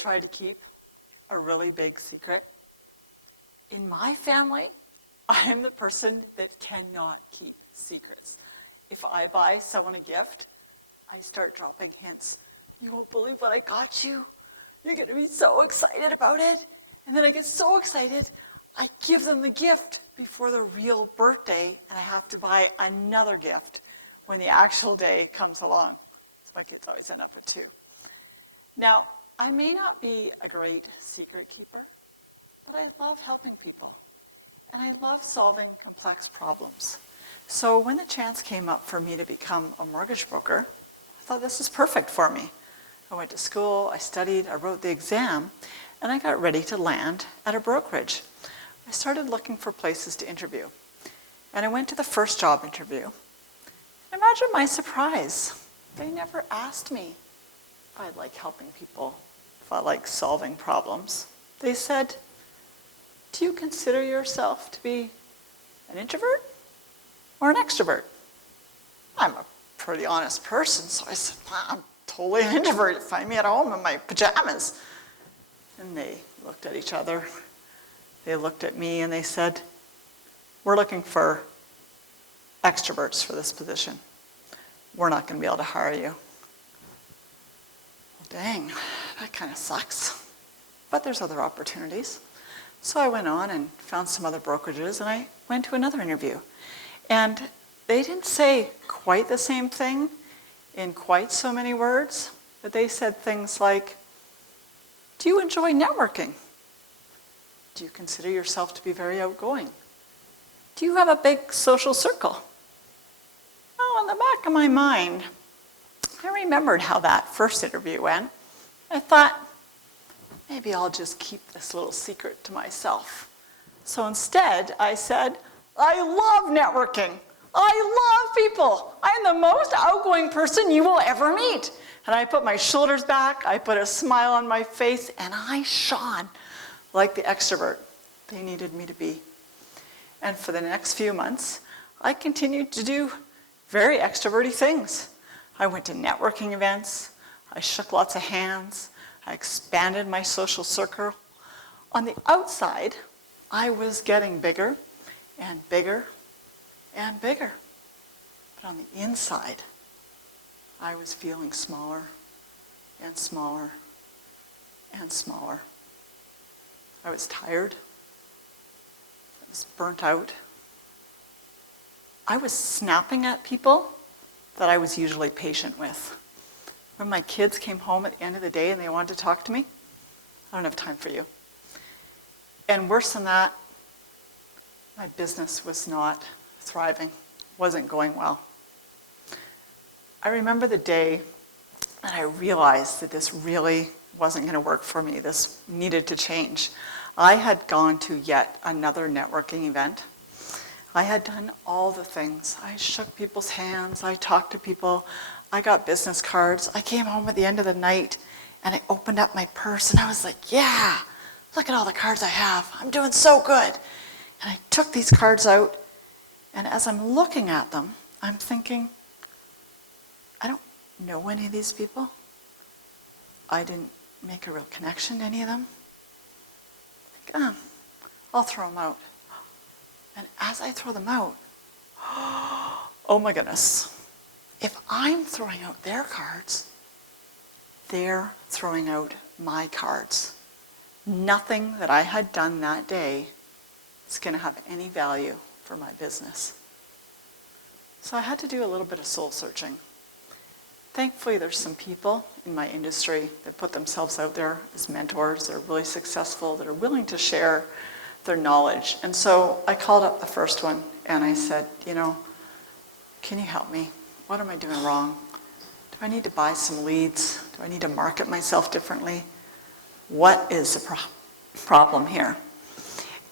try to keep a really big secret. In my family, I am the person that cannot keep secrets. If I buy someone a gift, I start dropping hints. You won't believe what I got you. You're going to be so excited about it. And then I get so excited, I give them the gift before the real birthday, and I have to buy another gift when the actual day comes along. So my kids always end up with two. Now, I may not be a great secret keeper, but I love helping people. And I love solving complex problems. So when the chance came up for me to become a mortgage broker, I thought this is perfect for me. I went to school, I studied, I wrote the exam, and I got ready to land at a brokerage. I started looking for places to interview. And I went to the first job interview. Imagine my surprise. They never asked me if I like helping people, if I like solving problems. They said, do you consider yourself to be an introvert or an extrovert? I'm a pretty honest person, so I said, I'm totally an introvert. Find me at home in my pajamas. And they looked at each other. They looked at me and they said, we're looking for extroverts for this position. We're not going to be able to hire you. Well, dang, that kind of sucks. But there's other opportunities. So I went on and found some other brokerages, and I went to another interview. And they didn't say quite the same thing in quite so many words, but they said things like, do you enjoy networking? Do you consider yourself to be very outgoing? Do you have a big social circle? Well, in the back of my mind, I remembered how that first interview went. I thought, maybe I'll just keep this little secret to myself. So instead, I said, I love networking. I love people. I'm the most outgoing person you will ever meet. And I put my shoulders back, I put a smile on my face, and I shone like the extrovert they needed me to be. And for the next few months, I continued to do very extroverty things. I went to networking events, I shook lots of hands, I expanded my social circle. On the outside, I was getting bigger and bigger and bigger. But on the inside, I was feeling smaller and smaller and smaller. I was tired. I was burnt out. I was snapping at people that I was usually patient with. When my kids came home at the end of the day and they wanted to talk to me, I don't have time for you. And worse than that, my business was not thriving, wasn't going well. I remember the day that I realized that this really wasn't going to work for me. This needed to change. I had gone to yet another networking event. I had done all the things. I shook people's hands. I talked to people. I got business cards. I came home at the end of the night and I opened up my purse and I was like, yeah, look at all the cards I have. I'm doing so good. And I took these cards out, and as I'm looking at them, I'm thinking, I don't know any of these people. I didn't make a real connection to any of them. I'll throw them out. And as I throw them out, oh my goodness, if I'm throwing out their cards, they're throwing out my cards. Nothing that I had done that day is going to have any value for my business. So I had to do a little bit of soul searching. Thankfully, there's some people in my industry that put themselves out there as mentors that are really successful, that are willing to share their knowledge. And so I called up the first one and I said, can you help me? What am I doing wrong? Do I need to buy some leads? Do I need to market myself differently? What is the problem here?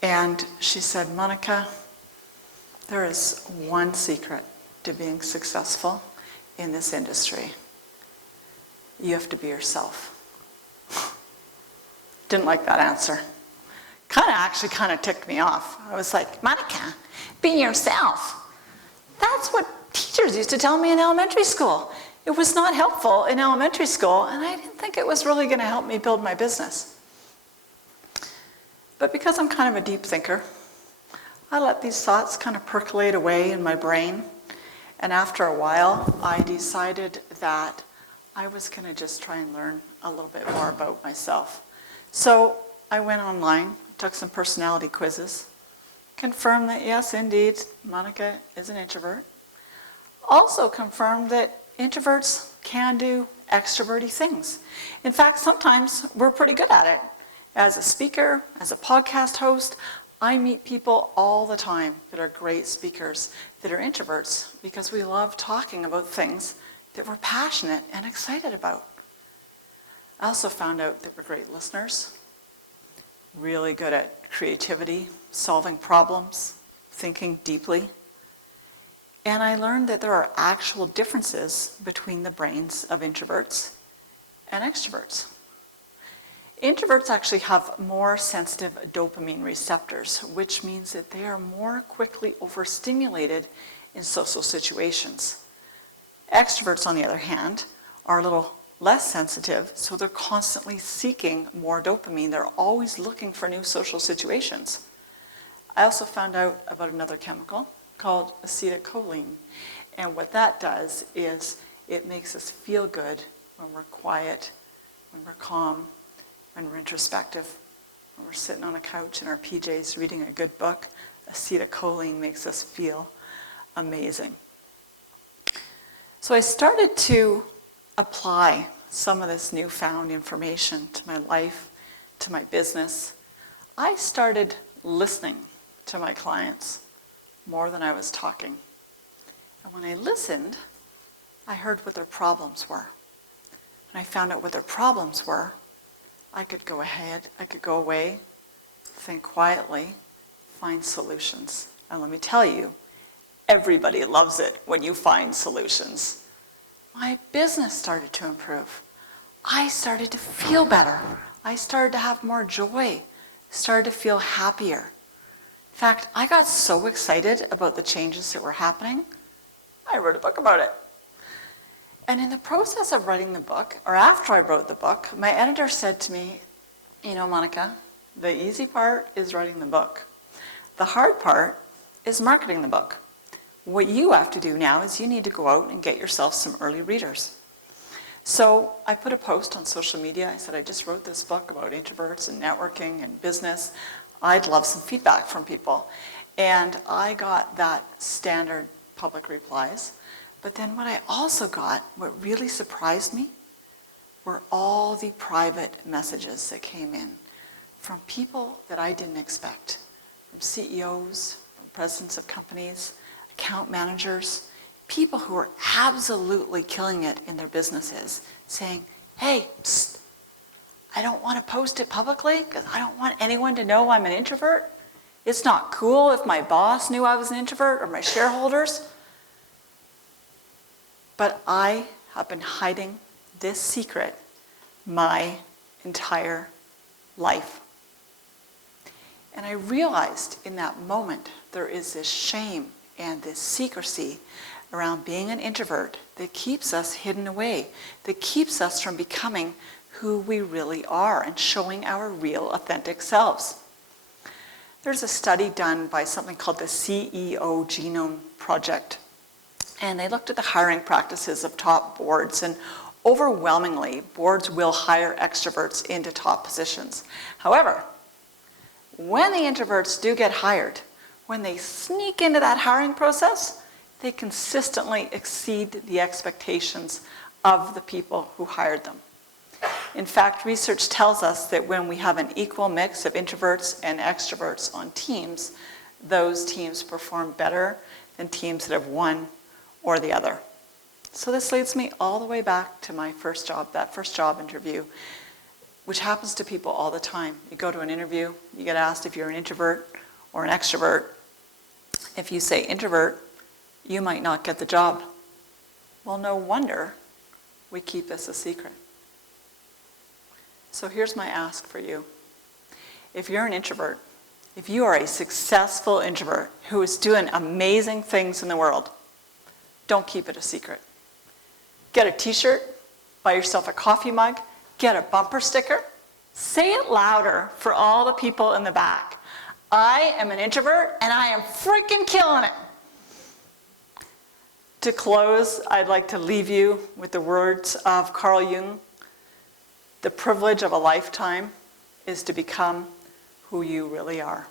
And she said, Monica, there is one secret to being successful in this industry. You have to be yourself. Didn't like that answer. Kind of ticked me off. I was like, Monica, be yourself. That's what teachers used to tell me in elementary school. It was not helpful in elementary school, and I didn't think it was really going to help me build my business. But because I'm kind of a deep thinker, I let these thoughts kind of percolate away in my brain. And after a while, I decided that I was going to just try and learn a little bit more about myself. So I went online, took some personality quizzes, confirmed that yes, indeed, Monica is an introvert. Also confirmed that introverts can do extroverty things. In fact, sometimes we're pretty good at it. As a speaker, as a podcast host, I meet people all the time that are great speakers that are introverts because we love talking about things that we're passionate and excited about. I also found out that we're great listeners, really good at creativity, solving problems, thinking deeply. And I learned that there are actual differences between the brains of introverts and extroverts. Introverts actually have more sensitive dopamine receptors, which means that they are more quickly overstimulated in social situations. Extroverts, on the other hand, are a little less sensitive, so they're constantly seeking more dopamine. They're always looking for new social situations. I also found out about another chemical called acetylcholine, and what that does is it makes us feel good when we're quiet, when we're calm, when we're introspective, when we're sitting on a couch in our PJs reading a good book. Acetylcholine makes us feel amazing. So I started to apply some of this newfound information to my life, to my business. I started listening to my clients more than I was talking. And when I listened, I heard what their problems were. When I found out what their problems were, I could go away, think quietly, find solutions. And let me tell you, everybody loves it when you find solutions. My business started to improve. I started to feel better. I started to have more joy, started to feel happier. In fact, I got so excited about the changes that were happening, I wrote a book about it. And in the process of writing the book, or after I wrote the book, my editor said to me, you know, Monica, the easy part is writing the book. The hard part is marketing the book. What you have to do now is you need to go out and get yourself some early readers. So I put a post on social media. I said, I just wrote this book about introverts and networking and business. I'd love some feedback from people. And I got that standard public replies. But then what I also got, what really surprised me, were all the private messages that came in from people that I didn't expect, from CEOs, from presidents of companies, account managers, people who are absolutely killing it in their businesses, saying, hey, psst, I don't want to post it publicly because I don't want anyone to know I'm an introvert. It's not cool if my boss knew I was an introvert or my shareholders. But I have been hiding this secret my entire life. And I realized in that moment there is this shame and this secrecy around being an introvert that keeps us hidden away, that keeps us from becoming who we really are and showing our real authentic selves. There's a study done by something called the CEO Genome Project. And they looked at the hiring practices of top boards, and overwhelmingly, boards will hire extroverts into top positions. However, when the introverts do get hired, when they sneak into that hiring process, they consistently exceed the expectations of the people who hired them. In fact, research tells us that when we have an equal mix of introverts and extroverts on teams, those teams perform better than teams that have one or the other. So this leads me all the way back to my first job, that first job interview, which happens to people all the time. You go to an interview, you get asked if you're an introvert or an extrovert. If you say introvert, you might not get the job. Well, no wonder we keep this a secret. So here's my ask for you. If you're an introvert, if you are a successful introvert who is doing amazing things in the world, don't keep it a secret. Get a t-shirt, buy yourself a coffee mug, get a bumper sticker. Say it louder for all the people in the back. I am an introvert and I am freaking killing it. To close, I'd like to leave you with the words of Carl Jung. The privilege of a lifetime is to become who you really are.